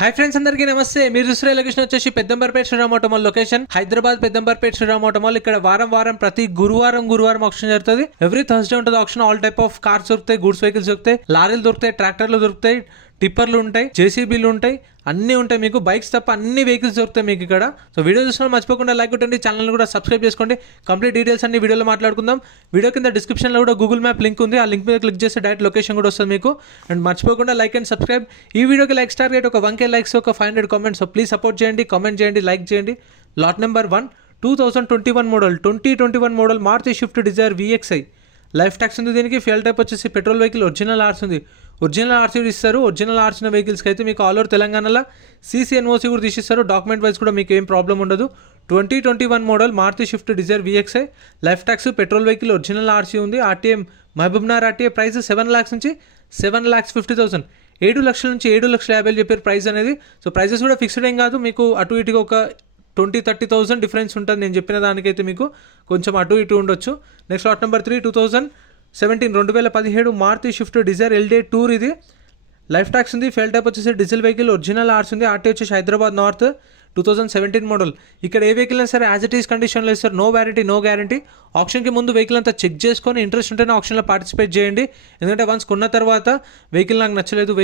Hi friends, అందరికీ నమస్తే. మీరు చూసే లొకేషన్ వచ్చేసి Peddamberpet Shriram Automall location, Hyderabad Peddamberpet Shriram Automall. ఇక్కడ వారం ప్రతి గురువారం ఆక్షన్ జరుగుతుంది. ఎవ్రీ థర్స్డే ఉంటుంది auction. All type of cars దొరుకుతాయి, గూడ్స్ వెహికల్స్ దొరుకుతాయి, లారీలు దొరుకుతాయి, ట్రాక్టర్లు దొరుకుతాయి, టిప్పర్లు ఉంటాయి, జేసీబీలు ఉంటాయి, అన్నీ ఉంటాయి. మీకు బైక్స్ తప్ప అన్ని వెహికల్స్ దొరుకుతాయి మీకు ఇక్కడ. సో వీడియో చూసిన మర్చిపోకుండా లైక్ కొట్టండి, ఛానల్ కూడా సబ్స్క్రైబ్ చేసుకోండి. కంప్లీట్ డీటెయిల్స్ అన్ని వీడియోలో మాట్లాడుకుందాం. వీడియో కింద డిస్క్రిప్షన్లో కూడా గూగుల్ మ్యాప్ లింక్ ఉంది. ఆ లింక్ మీద క్లిక్ చేస్తే డైరెక్ట్ లొకేషన్ కూడా వస్తుంది మీకు. అండ్ మర్చిపోకుండా లైక్ అండ్ సబ్స్క్రైబ్. ఈ వీడియోకి లైక్ టార్గెట్ ఒక 1K లైక్స్, ఒక 500 కామెంట్స్. సో ప్లీజ్ సపోర్ట్ చేయండి, కామెంట్ చేయండి, లైక్ చేయండి. Lot number 1 2021 model Maruti Swift Dzire VXI. Life tax ఉంది దీనికి. ఫ్యూయల్ టైప్ వచ్చేసి పెట్రోల్ వెహికల్, ఒరిజినల్ ఆర్స్ ఉంది. ఒరిజినల్ ఆర్సీ ఇస్తారు. ఒరిజినల్ ఆర్సిన వెహికల్స్కి అయితే మీకు ఆల్ ఓవర్ తెలంగాణలో CCNOC కూడా తీసిస్తారు. డాక్యుమెంట్ వైజ్ కూడా మీకు ఏం ప్రాబ్లం ఉండదు. 2021 model Maruti Swift Dzire VXI. Life tax, petrol vehicle, original RC ఉంది. RTA Mahabubnagar RTA. Price 7 lakhs నుంచి 7,50,000. 7 లక్షల నుంచి 7,50,000 చెప్పారు ప్రైస్ అనేది. సో ప్రైజెస్ కూడా ఫిక్స్డ్ ఏం కాదు. మీకు అటు ఇటుగా ఒక 20-30,000 డిఫరెన్స్ ఉంటుంది. నేను చెప్పిన దానికైతే మీకు కొంచెం అటు ఇటు ఉండొచ్చు. Next lot number 3 2017 Maruti Swift Dzire LDA tour. ఇది లైఫ్ ట్యాక్స్ ఉంది. ఫెయిల్ టైప్ వచ్చేసి డీజిల్ వెహికల్, ఒరిజినల్ ఆర్స్ ఉంది. RTA వచ్చేసి హైదరాబాద్ నార్త్, 2017 మోడల్. ఇక్కడ ఏ వెహికల్ అయినా సరే యాజ్ ఇట్ ఈస్ కండిషన్లో ఇస్తారు. No warranty, no guarantee. ఆప్షన్కి ముందు వెహికల్ అంతా చెక్ చేసుకొని ఇంట్రెస్ట్ ఉంటేనే ఆప్షన్లో పార్టిసిపేట్ చేయండి. ఎందుకంటే వన్స్ కొన్న తర్వాత వెహికల్ నాకు నచ్చలేదు,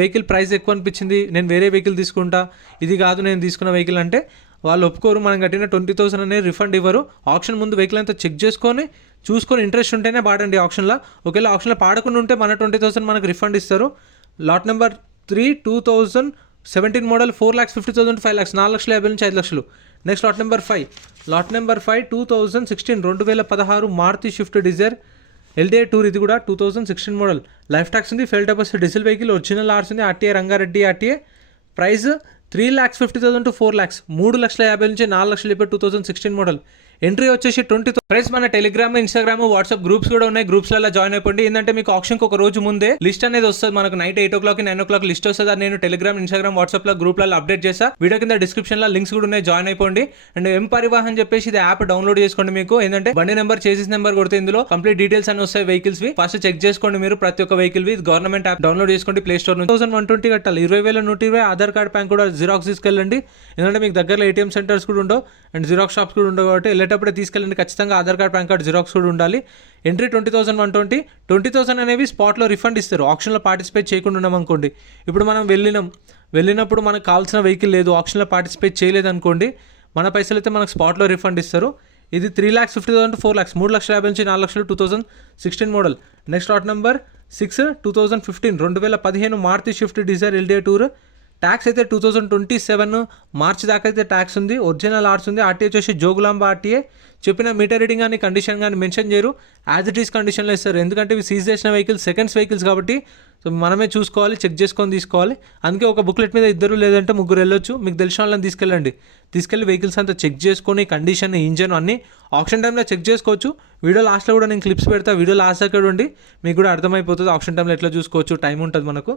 వెహికల్ ప్రైస్ ఎక్కువ అనిపించింది, నేను వేరే వెహికల్ తీసుకుంటా, ఇది కాదు నేను తీసుకున్న వెహికల్ అంటే వాళ్ళు ఒప్పుకోరు. మనం కట్టిన 20,000 అనేది రిఫండ్ ఇవ్వరు. ఆప్షన్ ముందు వెహికల్ అంతా చెక్ చేసుకొని చూసుకొని ఇంట్రెస్ట్ ఉంటేనే పాడండి ఆప్షన్లో. ఒకవేళ ఆప్షన్లో పాడకుండా ఉంటే మన 20,000 మనకు రిఫండ్ ఇస్తారు. లాట్ నెంబర్ 3 2017 మోడల్ 4,50,000 5 lakhs, 4,50,000 నుంచి 5 లక్షలు. Next lot number 5 2016 Maruti Swift Dzire LDA tour. ఇది కూడా 2016 మోడల్. లైఫ్ ట్యాక్స్ ఉంది. ఫెయిల్ టైప్ వస్తే డీజిల్ వెహికల్, ఒరిజినల్ ఆర్స్ ఉంది. RTA Rangareddy RTA. Price 3,50,000 to 4 lakhs, 3,50,000 నుంచి 4 లక్షలు చెప్పారు. 2016 మోడల్. ఎంట్రీ వచ్చేసి 20. ఫ్రెండ్స్, మన టెలిగ్రామ్, ఇన్స్టాగ్రామ్, వాట్సాప్ గ్రూప్స్ కూడా ఉన్నాయి. గ్రూప్స్లలో జాయిన్ అయిపోండి. ఏంటంటే మీకు ఆప్షన్కి ఒక రోజు ముందే లిస్ట్ అనేది వస్తుంది. మనకు నైట్ 8 o'clock 9 o'clock లిస్ట్ వస్తుంది. అది నేను టెలిగ్రామ్, ఇన్స్టాగ్రామ్, వాట్సాప్లో గ్రూప్లలో అప్డేట్ చేస్తా. వీడియో కింద డిస్క్రిప్షన్లో లింక్స్ కూడా ఉన్నాయి, జాయిన్ అయిపోండి. అండ్ ఎం పరివాహన్ చెప్పేసి ఇది యాప్ డౌన్లోడ్ చేసుకోండి. మీకు ఏంటంటే బండి నెంబర్, చేసిస్ నెంబర్ కొడితే ఇందులో కంప్లీట్ డీటెయిల్స్ అని వస్తాయి వెహికల్స్ వి. ఫస్ట్ చెక్ చేసుకోండి మీరు ప్రతి ఒక్క వెహికల్ వి. గవర్నమెంట్ యాప్ డౌన్లోడ్ చేసుకోండి ప్లే స్టోర్ నుంచి. 1,120 కట్టాలి. 20,120 ఆధార్ కార్డ్, ప్యాన్ కూడా జిరాక్స్ తీసుకెళ్ళండి. ఎందుకంటే మీకు దగ్గరలో ATM సెంటర్స్ కూడా ఉండవు అండ్ జిరాక్స్ షాప్స్ కూడా ఉండవు. కాబట్టి వెళ్ళేటప్పుడే తీసుకెళ్ళండి. ఖచ్చితంగా Aadhaar card, pan card, xerox కూడా ఉండాలి. ఎంట్రీ 20,120. 20,000 అనేవి స్పాట్లో రిఫండ్ ఇస్తారు. ఆప్షన్లో పార్టిసిపేట్ చేయకుండా ఉన్నాం అనుకోండి. ఇప్పుడు మనం వెళ్ళినప్పుడు మనకు కావాల్సిన వెహికల్ లేదు, ఆప్షన్లో పార్టిసిపేట్ చేయలేదు అనుకోండి, మన పైసలు అయితే మనకు స్పాట్లో రిఫండ్ ఇస్తారు. ఇది 3,50,000 to 4 lakhs, 3,50,000 నుంచి 4 లక్షలు. 2016 మోడల్. Next lot number 6 2015 Maruti Swift Dzire LDA tour. Tax అయితే 2027 మార్చి దాకా అయితే ట్యాక్స్ ఉంది. ఒరిజినల్ ఆర్స్ ఉంది. RTA వచ్చేసి జోగులాంబ RTA. చెప్పిన మీటర్ రీడింగ్ కానీ కండిషన్ కానీ మెన్షన్ చేయరు, యాజ్ ఇట్ ఈస్ కండిషన్లో ఇస్తారు. ఎందుకంటే ఇవి సీజ్ చేసిన వెహికల్స్, సెకండ్స్ వెహికల్స్ కాబట్టి సో మనమే చూసుకోవాలి, చెక్ చేసుకొని తీసుకోవాలి. అందుకే ఒక బుక్లెట్ మీద 2 లేదంటే 3 వెళ్ళొచ్చు. మీకు తెలిసిన వాళ్ళని తీసుకెళ్ళి వెహికల్స్ అంతా చెక్ చేసుకొని కండిషన్, ఇంజన్ అన్నీ ఆప్షన్ టైంలో చెక్ చేసుకోవచ్చు. వీడియో లాస్ట్లో కూడా నేను క్లిప్స్ పెడతా. వీడియో లాస్ట్ దగ్గర ఉండి మీకు కూడా అర్థమైపోతుంది ఆప్షన్ టైంలో ఎట్లా చూసుకోవచ్చు. టైం ఉంటుంది మనకు.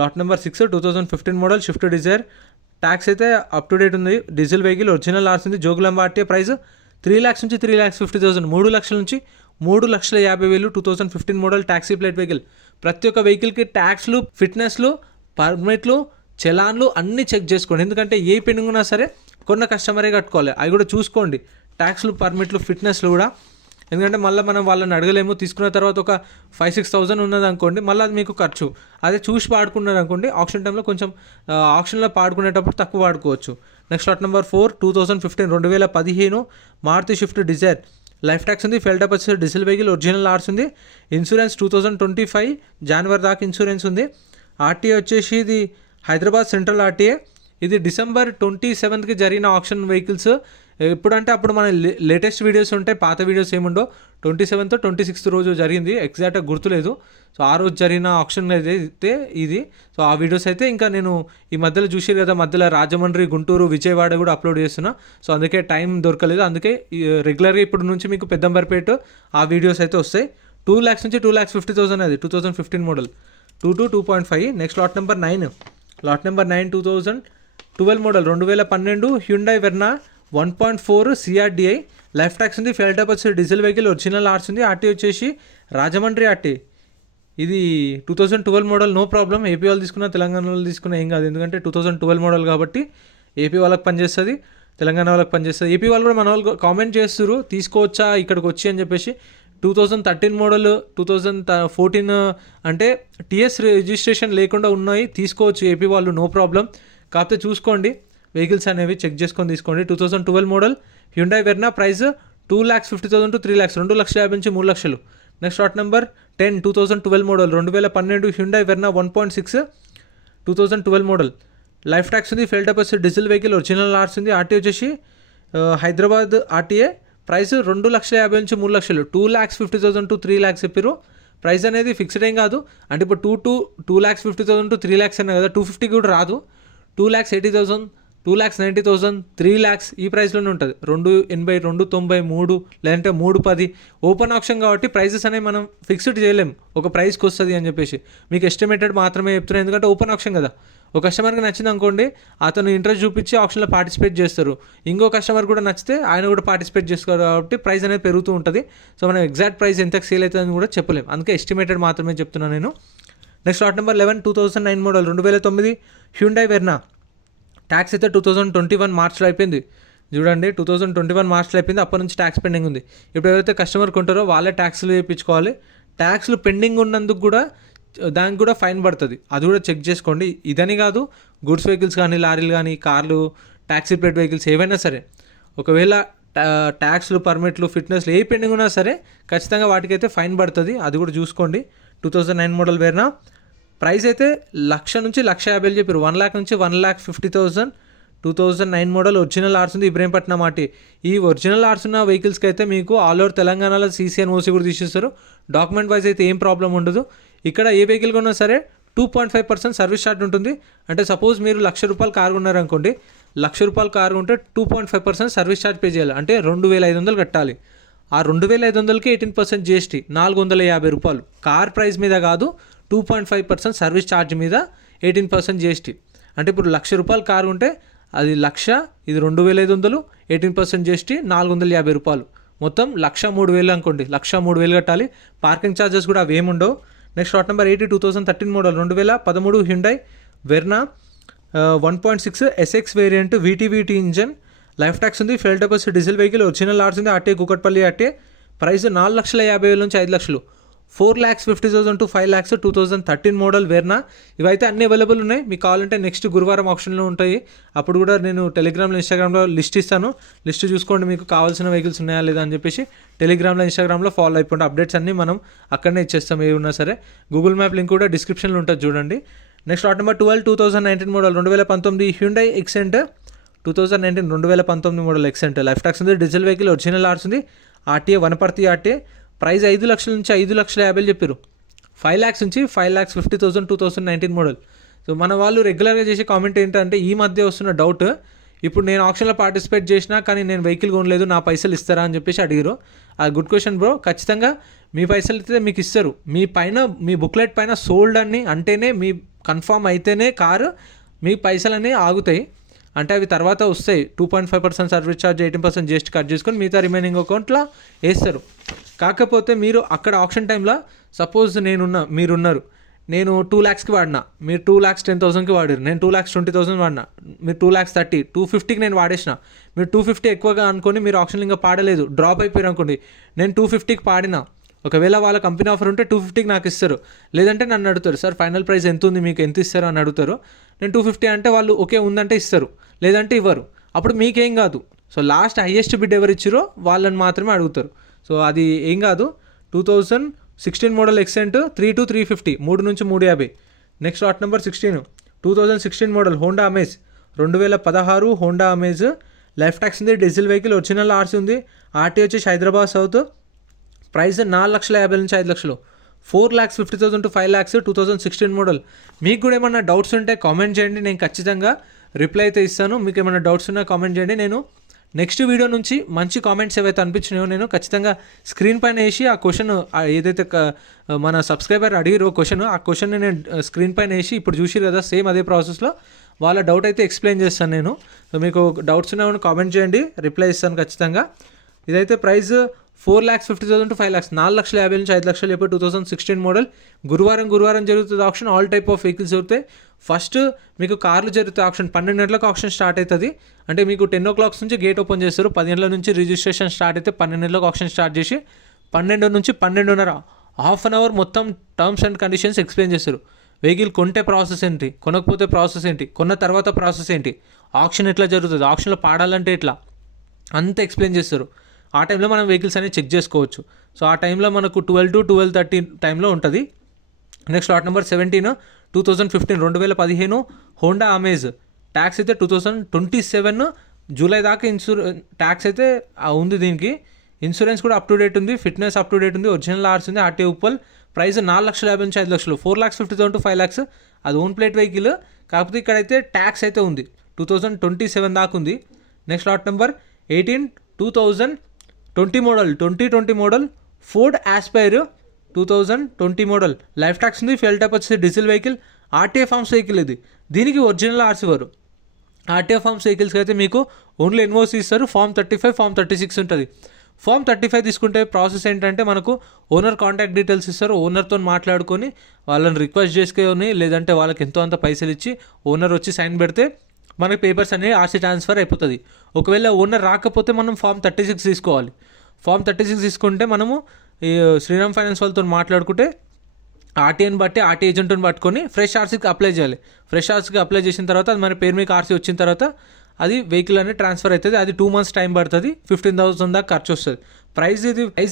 Lot number 6 2015 model Swift Dzire. Tax అయితే అప్ టు డేట్ ఉంది. డీజిల్ వెహికల్, ఒరిజినల్ ఆర్స్ ఉంది. జోగులాంబ RTA. ప్రైస్ 3 lakhs నుంచి 3,50,000, 3 లక్షల నుంచి 3,50,000. 2015 మోడల్ ట్యాక్సీ ప్లేట్ వెహికల్. ప్రతి ఒక్క వెహికల్కి ట్యాక్స్లు, ఫిట్నెస్లు, పర్మిట్లు, చలాన్లు అన్నీ చెక్ చేసుకోండి. ఎందుకంటే ఏ పెండింగ్ ఉన్నా సరే కొన్న కస్టమరే కట్టుకోవాలి. అవి కూడా చూసుకోండి, ట్యాక్స్లు, పర్మిట్లు, ఫిట్నెస్లు కూడా. ఎందుకంటే మళ్ళీ మనం వాళ్ళని అడగలేము. తీసుకున్న తర్వాత ఒక 5-6,000 ఉన్నది అనుకోండి, మళ్ళీ అది మీకు ఖర్చు. అదే చూసి పాడుకున్నారు అనుకోండి, ఆప్షన్ టైంలో కొంచెం ఆప్షన్లో పాడుకునేటప్పుడు తక్కువ వాడుకోవచ్చు. Next lot number 4 2015 Maruti Swift Dzire. Life tax ఉంది. ఫెయిల్ టైప్ వచ్చేసి డీజిల్ వెహికల్, ఒరిజినల్ ఆర్స్ ఉంది. ఇన్సూరెన్స్ 2025 జనవరి దాకా ఇన్సూరెన్స్ ఉంది. RTA వచ్చేసి ఇది హైదరాబాద్ సెంట్రల్ RTA. ఇది December 27కి జరిగిన ఆప్షన్ వెహికల్స్. ఎప్పుడంటే అప్పుడు మన లేటెస్ట్ వీడియోస్ ఉంటాయి, పాత వీడియోస్ ఏముండో. 27th 26th రోజు జరిగింది, ఎగ్జాక్ట్గా గుర్తులేదు. సో ఆ రోజు జరిగిన ఆప్షన్ అయితే ఇది. సో ఆ వీడియోస్ అయితే ఇంకా నేను ఈ మధ్యలో చూసారు కదా, మధ్యలో రాజమండ్రి, గుంటూరు, విజయవాడ కూడా అప్లోడ్ చేస్తున్నా. సో అందుకే టైం దొరకలేదు. అందుకే రెగ్యులర్గా ఇప్పుడు నుంచి మీకు పెద్దంబర్పేట ఆ వీడియోస్ అయితే వస్తాయి. 2 lakhs నుంచి 2,50,000 అది 2015 model. 2.5. Next lot number 9 2012 model 2012 Hyundai Verna 1.4 CRDI. Life tax ఉంది. ఫెయిల్ టైప్ వచ్చేసి డీజిల్ వెహికల్, ఒరిజినల్ ఆర్స్ ఉంది. RTA వచ్చేసి రాజమండ్రి RTA. ఇది 2012 మోడల్, నో ప్రాబ్లం. ఏపీ వాళ్ళు తీసుకున్న, తెలంగాణ వాళ్ళు తీసుకున్న ఏం కాదు, ఎందుకంటే 2012 మోడల్ కాబట్టి ఏపీ వాళ్ళకి పనిచేస్తుంది, తెలంగాణ వాళ్ళకి పనిచేస్తుంది. ఏపీ వాళ్ళు కూడా మన వాళ్ళు కామెంట్ చేస్తారు తీసుకోవచ్చా ఇక్కడికి వచ్చి అని చెప్పేసి. 2013 మోడల్, 2014 అంటే టీఎస్ రిజిస్ట్రేషన్ లేకుండా ఉన్నాయి, తీసుకోవచ్చు ఏపీ వాళ్ళు, నో ప్రాబ్లం. కాకపోతే చూసుకోండి వెహికల్స్ అనేవి చెక్ చేసుకొని తీసుకోండి. 2012 model Hyundai Verna, price 2,50,000 to 3 lakhs, 2,50,000 నుంచి 3 లక్షలు. Next lot number 10, 2012 model, 2012 Hyundai Verna 1.6, 2012 model. Life tax ఉంది, fuel type diesel vehicle, original RC ఉంది. ఆర్టీ వచ్చేసి హైదరాబాద్ ఆర్టీఏ. ప్రైస్ 2,50,000 నుంచి 3 లక్షలు, 2,50,000 to 3 lakhs చెప్పారు. ప్రైస్ అనేది ఫిక్స్డ్ ఏం కాదు, అంటే ఇప్పుడు 2,50,000 to 3 lakhs అనే కదా, 250 కూడా రాదు. 2,80,000, 2,90,000, 3 lakhs ఈ ప్రైస్లోనే ఉంటుంది. 2,80, 2,93 లేదంటే 3,10. ఓపెన్ ఆప్షన్ కాబట్టి ప్రైజెస్ అనేవి మనం ఫిక్స్డ్ చేయలేం, ఒక ప్రైస్కి వస్తుంది అని చెప్పేసి. మీకు ఎస్టిమేటెడ్ మాత్రమే చెప్తున్నాను, ఎందుకంటే ఓపెన్ ఆప్షన్ కదా. ఒక కస్టమర్కి నచ్చింది అనుకోండి, అతను ఇంట్రెస్ట్ చూపించి ఆప్షన్లో పార్టిసిపేట్ చేస్తారు. ఇంకో కస్టమర్ కూడా నచ్చితే ఆయన కూడా పార్టిసిపేట్ చేస్తారు, కాబట్టి ప్రైస్ అనేది పెరుగుతూ ఉంటుంది. సో మనం ఎగ్జాక్ట్ ప్రైస్ ఎంత సేల్ అవుతుందని కూడా చెప్పలేం, అందుకే ఎస్టిమేటెడ్ మాత్రమే చెప్తున్నాను నేను. Next lot number 11, 2009 model, 2009 Hyundai Verna. Tax అయితే 2021 మార్చ్లో అయిపోయింది. చూడండి 2021 మార్చ్లో అయిపోయింది, అప్పటి నుంచి ట్యాక్స్ పెండింగ్ ఉంది. ఇప్పుడు ఎవరైతే కస్టమర్ కొంటారో వాళ్ళే ట్యాక్స్లు వేయించుకోవాలి. ట్యాక్స్లు పెండింగ్ ఉన్నందుకు కూడా దానికి కూడా ఫైన్ పడుతుంది, అది కూడా చెక్ చేసుకోండి. ఇదని కాదు, గుడ్స్ వెహికల్స్ కానీ, లారీలు కానీ, కార్లు, ట్యాక్సీ ప్లేట్ వెహికల్స్ ఏవైనా సరే, ఒకవేళ ట్యాక్స్లు, పర్మిట్లు, ఫిట్నెస్లు ఏ పెండింగ్ ఉన్నా సరే ఖచ్చితంగా వాటికైతే ఫైన్ పడుతుంది, అది కూడా చూసుకోండి. 2009 మోడల్ వేర్నా. ప్రైస్ అయితే 1,00,000 నుంచి 1,50,000 చెప్పారు, 1 lakh నుంచి 1,50,000. 2009 మోడల్, ఒరిజినల్ ఆర్స్ ఉంది, ఇబ్రహీంపట్నం ఆర్టీ. ఈ ఒరిజినల్ ఆర్స్ ఉన్న వెహికల్స్కి అయితే మీకు ఆల్ ఓవర్ తెలంగాణలో సీసీఎన్ ఓసీ కూడా తీసేస్తారు. డాక్యుమెంట్ వైజ్ అయితే ఏం ప్రాబ్లం ఉండదు. ఇక్కడ ఏ వెహికల్ కొన్నా సరే 2.5% సర్వీస్ ఛార్జ్ ఉంటుంది. అంటే సపోజ్ మీరు ₹1,00,000 కారు కొన్నారనుకోండి, ₹1,00,000 కారు ఉంటే 2.5% సర్వీస్ ఛార్జ్ పే చేయాలి, అంటే 2,500 కట్టాలి. ఆ 2,500కి 18% GST, ₹450. కార్ ప్రైస్ మీద కాదు, 2.5% సర్వీస్ ఛార్జ్ మీద 18% GST. అంటే ఇప్పుడు ₹1,00,000 కారు ఉంటే అది 1,00,000, ఇది 2,500, 18% GST, ₹450. మొత్తం 1,03,000 అనుకోండి, 1,03,000 కట్టాలి. పార్కింగ్ ఛార్జెస్ కూడా అవి ఏముండవు. Next lot number 80, 2013 model, 2013 Hyundai Verna 1.6 SX variant, VT engine. Life tax ఉంది, fuel type diesel vehicle, original RC ఉంది, ఆర్టీఏ కూకట్పల్లి ఆర్టీఏ. ప్రైస్ 4,50,000 నుంచి 5 లక్షలు, 4,50,000 to 5 lakhs. 2013 model Verna. ఇవైతే అన్ని అవైలబుల్ ఉన్నాయి, మీకు కావాలంటే నెక్స్ట్ గురువారం ఆప్షన్లో ఉంటాయి, అప్పుడు కూడా నేను టెలిగ్రామ్లో, ఇన్స్టాగ్రామ్లో లిస్ట్ ఇస్తాను. లిస్ట్ చూసుకోండి, మీకు కావాల్సిన వెహికల్స్ ఉన్నాయా లేదా అని చెప్పేసి. టెలిగ్రామ్లో, ఇన్స్టాగ్రామ్లో ఫాలో అయిపోండి, అప్డేట్స్ అన్నీ మనం అక్కడనే ఇచ్చేస్తాం ఏవి ఉన్నా సరే. గూగుల్ మ్యాప్ లింక్ కూడా డిస్క్రిప్షన్లో ఉంటుంది, చూడండి. Next lot number 12, 2019 model, 2019 Hyundai Xcent. 2019 model Xcent. Life tax ఉంది, డీజిల్ వెహికల్, ఒరిజినల్ ఆర్స్ ఉంది, ఆర్టీఏ, వనపర్తి ఆర్టీఏ. ప్రైస్ 5 లక్షల నుంచి 5,50,000 చెప్పారు. 5 lakhs నుంచి 5,50,000. 2019 మోడల్. సో మన వాళ్ళు రెగ్యులర్గా చేసే కామెంట్ ఏంటంటే, ఈ మధ్య వస్తున్న డౌట్, ఇప్పుడు నేను ఆప్షన్లో పార్టిసిపేట్ చేసినా కానీ నేను వెహికల్ కొనలేదు, నా పైసలు ఇస్తారా అని చెప్పేసి అడిగారు. ఆ గుడ్ క్వశ్చన్ బ్రో. ఖచ్చితంగా మీ పైసలు అయితే మీకు ఇస్తారు. మీ పైన, మీ బుక్లెట్ పైన సోల్డ్ అని అంటేనే, మీ కన్ఫామ్ అయితేనే కారు మీ పైసలన్నీ ఆగుతాయి, అంటే అవి తర్వాత వస్తాయి. 2.5% సర్వీస్ ఛార్జ్, 18% GST కట్ చేసుకొని మిగతా రిమైనింగ్ అకౌంట్లో వేస్తారు. కాకపోతే మీరు అక్కడ ఆప్షన్ టైంలో, సపోజ్ మీరున్నారు, నేను 2 lakhsకి వాడినా, మీరు 2,10,000కి వాడారు, నేను 2,20,000 వాడినా, మీరు 2,30,000, 250కి నేను వాడేసిన, మీరు 250 ఎక్కువగా అనుకోని మీరు ఆప్షన్లో ఇంకా పాడలేదు, డ్రాప్ అయిపోయారు అనుకోండి, నేను 250కి పాడినా, ఒకవేళ వాళ్ళ కంపెనీ ఆఫర్ ఉంటే 250కి నాకు ఇస్తారు, లేదంటే నన్ను అడుగుతారు, సార్ ఫైనల్ ప్రైస్ ఎంత ఉంది, మీకు ఎంత ఇస్తారు అని అడుగుతారు. నేను 250 అంటే వాళ్ళు ఓకే ఉందంటే ఇస్తారు, లేదంటే ఇవ్వరు. అప్పుడు మీకేం కాదు. సో లాస్ట్ హైయెస్ట్ బిడ్ ఎవరు ఇచ్చారో వాళ్ళని మాత్రమే అడుగుతారు. సో అది ఏం కాదు. 2016 మోడల్ ఎక్సెంట్ 3 to 350, 3 నుంచి 350. Next lot number 16, 2016 model Honda amaze, 2016 Honda amaze. Life tax ఉంది, డీజిల్ వెహికల్, ఒరిజినల్ ఆర్సీ ఉంది, ఆర్టీ వచ్చేసి హైదరాబాద్ సౌత్. ప్రైస్ 4,50,000 నుంచి 5 లక్షలు, 4,50,000 to 5 lakhs. 2016 మోడల్. మీకు కూడా ఏమన్నా డౌట్స్ ఉంటే కామెంట్ చేయండి, నేను ఖచ్చితంగా రిప్లై అయితే ఇస్తాను. మీకు ఏమైనా డౌట్స్ ఉన్నా కామెంట్ చేయండి. నేను నెక్స్ట్ వీడియో నుంచి మంచి కామెంట్స్ ఏవైతే అనిపించినాయో నేను ఖచ్చితంగా స్క్రీన్ పైన వేసి, ఆ క్వశ్చన్ ఏదైతే మన సబ్స్క్రైబర్ అడిగిరో క్వశ్చన్, ఆ క్వశ్చన్ని నేను స్క్రీన్ పైన వేసి, ఇప్పుడు చూసిరు కదా సేమ్ అదే ప్రాసెస్లో వాళ్ళ డౌట్ అయితే ఎక్స్ప్లెయిన్ చేస్తాను నేను. సో మీకు డౌట్స్ ఉన్నా కామెంట్ చేయండి, రిప్లై ఇస్తాను ఖచ్చితంగా. ఇదైతే ప్రైస్ 4,50,000 to 5 lakhs, 4,50,000 నుంచి 5 లక్షలు చెప్పి 2016 మోడల్. గురువారం జరుగుతుంది option. All type of vehicles జరుగుతాయి. ఫస్ట్ మీకు కార్లు జరుగుతాయి ఆప్షన్. 12 గంటలకు ఆప్షన్ స్టార్ట్ అవుతుంది. అంటే మీకు 10 o'clock నుంచి గేట్ ఓపెన్ చేస్తారు. 10 గంటల నుంచి రిజిస్ట్రేషన్ స్టార్ట్ అయితే 12 గంటలకు ఆప్షన్ స్టార్ట్ చేసి 12 నుంచి 12:30 హాఫ్ అన్ అవర్ మొత్తం టర్మ్స్ అండ్ కండిషన్స్ ఎక్స్ప్లెయిన్ చేస్తారు. వెహికల్ కొంటే ప్రాసెస్ ఏంటి, కొనకపోతే ప్రాసెస్ ఏంటి, కొన్న తర్వాత ప్రాసెస్ ఏంటి, ఆప్షన్ ఎట్లా జరుగుతుంది, ఆప్షన్లో పాడాలంటే ఎట్లా, అంతా ఎక్స్ప్లెయిన్ చేస్తారు. ఆ టైంలో మనం వెహికల్స్ అనేవి చెక్ చేసుకోవచ్చు. సో ఆ టైంలో మనకు 12 to 12:30 టైంలో ఉంటుంది. Next lot number 17 2015 Honda amaze. Tax అయితే 2027 జూలై దాకా ట్యాక్స్ అయితే ఉంది. దీనికి ఇన్సూరెన్స్ కూడా అప్ టు డేట్ ఉంది, ఫిట్నెస్ అప్ టు డేట్ ఉంది, ఒరిజినల్ ఆర్స్ ఉంది, ఆర్టీ ఉప్పల్. ప్రైస్ 4,50,000 నుంచి 5 లక్షలు, 4,50,000 to 5 lakhs. అది ఓన్ ప్లేట్ వెహికల్. కాకపోతే ఇక్కడైతే ట్యాక్స్ అయితే ఉంది, 2027 దాకా ఉంది. Next lot number 18 2020 model Ford Aspire 2020 model. Life tax ఉంది, ఫ్యూయల్ టైప్ వచ్చేసి డీజిల్ వెహికల్, ఆర్టీఏ ఫార్మ్స్ వెహికల్. ఇది దీనికి ఒరిజినల్ ఆర్స్ ఇవ్వరు. ఆర్టీఏ ఫార్మ్స్ వెహికల్స్కి అయితే మీకు ఓన్లీ ఎన్ఓసి ఇస్తారు. ఫామ్ 35 ఫామ్ 36 ఉంటుంది. ఫామ్ 35 తీసుకుంటే ప్రాసెస్ ఏంటంటే మనకు ఓనర్ కాంటాక్ట్ డీటెయిల్స్ ఇస్తారు. ఓనర్తో మాట్లాడుకొని వాళ్ళని రిక్వెస్ట్ చేసుకొని, లేదంటే వాళ్ళకి ఎంతో అంత పైసలు ఇచ్చి ఓనర్ వచ్చి సైన్ పెడితే మనకి పేపర్స్ అనేవి ఆర్సీ ట్రాన్స్ఫర్ అయిపోతుంది. ఒకవేళ ఓనర్ రాకపోతే మనం ఫామ్ 36 తీసుకోవాలి. ఫామ్ 36 తీసుకుంటే మనము ఈ శ్రీరామ్ ఫైనాన్స్ వాళ్ళతో మాట్లాడుకుంటే ఆర్టీఐని బట్టి ఆర్టీ ఏజెంట్ని పట్టుకొని ఫ్రెష్ ఆర్సీకి అప్లై చేయాలి. ఫ్రెష్ ఆర్సీకి అప్లై చేసిన తర్వాత అది మన పేరు మీకు ఆర్సీ వచ్చిన తర్వాత అది వెహికల్ అనేది ట్రాన్స్ఫర్ అవుతుంది. అది 2 months టైం పడుతుంది. 15,000 దాకా ఖర్చు వస్తుంది. ప్రైస్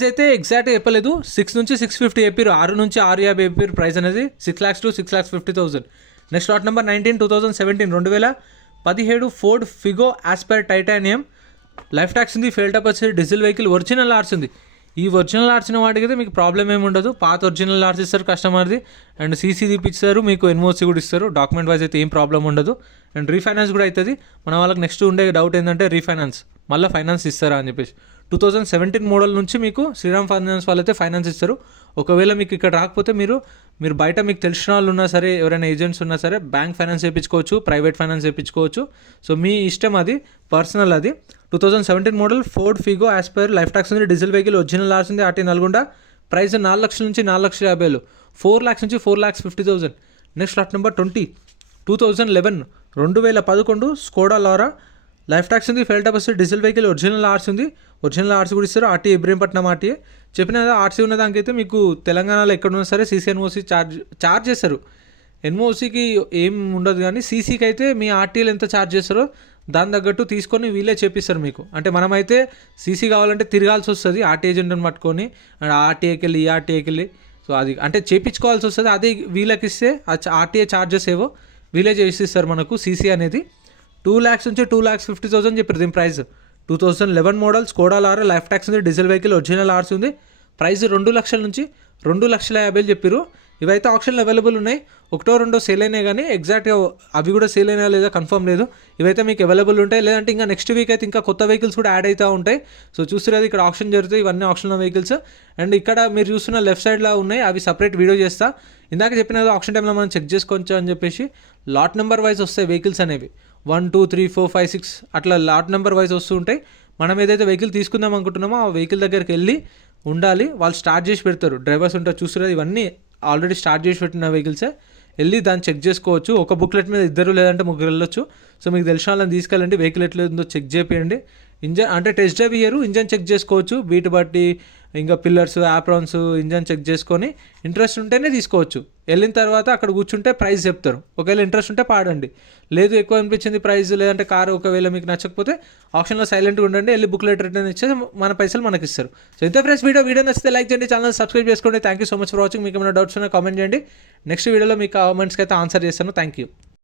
అయితే ఎగ్జాక్ట్గా చెప్పలేదు. 6 నుంచి 650 చెప్పారు, 6 నుంచి 650 చెప్పారు. ప్రైస్ అనేది 6 lakhs to 6,50,000. Next lot number 19 2017 Ford Figo Aspire titanium. Life tax ఉంది, ఫెయిల్ టైప్ వచ్చేసి డీజిల్ వెహికల్, ఒరిజినల్ ఆర్స్ ఉంది. ఈ ఒరిజినల్ ఆర్సిన వాటికి అయితే మీకు ప్రాబ్లం ఏమి ఉండదు. పాత ఒరిజినల్ ఆర్స్ ఇస్తారు కస్టమర్ది, అండ్ సీసీ తీపిస్తారు, మీకు ఎన్ఓసి కూడా ఇస్తారు. డాక్యుమెంట్ వైజ్ అయితే ఏం ప్రాబ్లం ఉండదు. అండ్ రీఫైనాన్స్ కూడా అవుతుంది. మన వాళ్ళకి నెక్స్ట్ ఉండే డౌట్ ఏంటంటే రీఫైనాన్స్ మళ్ళీ ఫైనాన్స్ ఇస్తారా అని చెప్పేసి. 2017 మోడల్ నుంచి మీకు శ్రీరామ్ ఫైనాన్స్ వాళ్ళైతే ఫైనాన్స్ ఇస్తారు. ఒకవేళ మీకు ఇక్కడ రాకపోతే మీరు బయట మీకు తెలిసిన వాళ్ళు ఉన్నా సరే, ఎవరైనా ఏజెంట్స్ ఉన్నా సరే బ్యాంక్ ఫైనాన్స్ చేయించుకోవచ్చు, ప్రైవేట్ ఫైనాన్స్ చేయించుకోవచ్చు. సో మీ ఇష్టం, అది పర్సనల్. అది 2017 model Ford Figo Aspire. Life tax ఉంది, డీజిల్ వెహికల్, ఒరిజినల్ ఆర్స్ ఉంది, ఆర్టీ నల్గొండ. ప్రైస్ 4 లక్షల నుంచి 4,50,000, 4 lakhs నుంచి 4,50,000. Next lot number 2011 Skoda Laura. Life tax ఉంది, ఫెయిల్ టైప్ వస్తే డీజిల్ వెహికల్, ఒరిజినల్ ఆర్స్ ఉంది, ఒరిజినల్ ఆర్సీ కూడా ఇస్తారు. RT Ibrahimpatnam RTA. చెప్పిన ఆర్సీ ఉన్న దానికైతే మీకు తెలంగాణలో ఎక్కడున్నా సరే సీసీ ఎన్ఓసి ఛార్జ్ చేస్తారు. ఎన్ఓసికి ఏం ఉండదు, కానీ సీసీకి అయితే మీ ఆర్టీఏలు ఎంత ఛార్జ్ చేస్తారో దాని తగ్గట్టు తీసుకొని వీళ్ళే చేపిస్తారు మీకు. అంటే మనమైతే సీసీ కావాలంటే తిరగాల్సి వస్తుంది ఆర్టీ ఏజెంట్ని పట్టుకొని, అండ్ ఆర్టీఏకి వెళ్ళి ఈ ఆర్టీఏకి వెళ్ళి. సో అది అంటే చేయించుకోవాల్సి వస్తుంది. అదే వీళ్ళకి ఇస్తే ఆర్టీఏ ఛార్జెస్ ఏవో వీళ్ళే చేసిస్తారు మనకు. సీసీ అనేది 2 lakhs నుంచి 2,50,000 చెప్పారు దీని price. 2011 model Skoda Laura. Life tax ఉంది, డీజిల్ వెహికల్, ఒరిజినల్ ఆర్స్ ఉంది. ప్రైస్ 2 లక్షల నుంచి 2,50,000 చెప్పారు. ఇవైతే ఆప్షన్లు అవైలబుల్ ఉన్నాయి. 1-2 సేల్ అయినాయి, కానీ ఎగ్జాక్ట్గా అవి కూడా సేల్ అయినా లేదా కన్ఫర్మ్ లేదు. ఇవైతే మీకు అవైలబుల్ ఉంటాయి. లేదంటే ఇంకా నెక్స్ట్ వీక్ అయితే ఇంకా కొత్త వెహికల్స్ కూడా యాడ్ అవుతూ ఉంటాయి. సో చూస్తున్నారు ఇక్కడ ఆప్షన్ జరుగుతాయి. ఇవన్నీ ఆప్షన్ వెహికల్స్. అండ్ ఇక్కడ మీరు చూస్తున్న లెఫ్ట్ సైడ్లో ఉన్నాయి, అవి సపరేట్ వీడియో చేస్తా. ఇందాక చెప్పిన ఆప్షన్ టైంలో మనం చెక్ చేసుకోవచ్చు అని చెప్పేసి. లాట్ నెంబర్ వైజ్ వస్తాయి వెహికల్స్ అనేవి. 1 2 3 4 5 6 అట్లా లాట్ నెంబర్ వైజ్ వస్తూ ఉంటాయి. మనం ఏదైతే వెహికల్ తీసుకుందాం అనుకుంటున్నామో ఆ వెహికల్ దగ్గరికి వెళ్ళి ఉండాలి. వాళ్ళు స్టార్ట్ చేసి పెడతారు, డ్రైవర్స్ ఉంటారు. చూస్తున్నారు ఇవన్నీ ఆల్రెడీ స్టార్ట్ చేసి పెట్టిన వెహికల్సే. వెళ్ళి దాన్ని చెక్ చేసుకోవచ్చు. ఒక బుక్లెట్ మీద 2 లేదంటే 3 వెళ్ళొచ్చు. సో మీకు తెలిసిన వాళ్ళని తీసుకెళ్ళండి, వెహికల్ ఎట్లా ఉందో చెక్ చేయండి. ఇంజన్ అంటే టెస్ట్ డ్రైవ్ ఇయ్యరు, ఇంజన్ చెక్ చేసుకోవచ్చు. బీట్ బట్టి ఇంకా పిల్లర్స్, యాప్రాన్స్, ఇంజన్ చెక్ చేసుకొని ఇంట్రెస్ట్ ఉంటేనే తీసుకోవచ్చు. వెళ్ళిన తర్వాత అక్కడ కూర్చుంటే ప్రైస్ చెప్తారు. ఒకవేళ ఇంట్రెస్ట్ ఉంటే పాడండి, లేదు ఎక్కువ అనిపించింది ప్రైస్, లేదంటే కారు ఒకవేళ మీకు నచ్చకపోతే ఆప్షన్లో సైలెంట్గా ఉండండి. వెళ్ళి బుక్లెట్ రిటర్న్ ఇచ్చేసి మన పైసలు మనకి ఇస్తారు. సో ఇంత ఫ్రెండ్స్ వీడియో నచ్చితే లైక్ చేయండి, ఛానల్ సబ్స్క్రైబ్ చేసుకోండి. Thank you so much for watching. మీకు ఏమైనా డౌట్స్ ఉన్నా కామెంట్ చేయండి. నెక్స్ట్ వీడియోలో మీ కామెంట్స్కి అయితే ఆన్సర్ చేస్తాను. Thank you.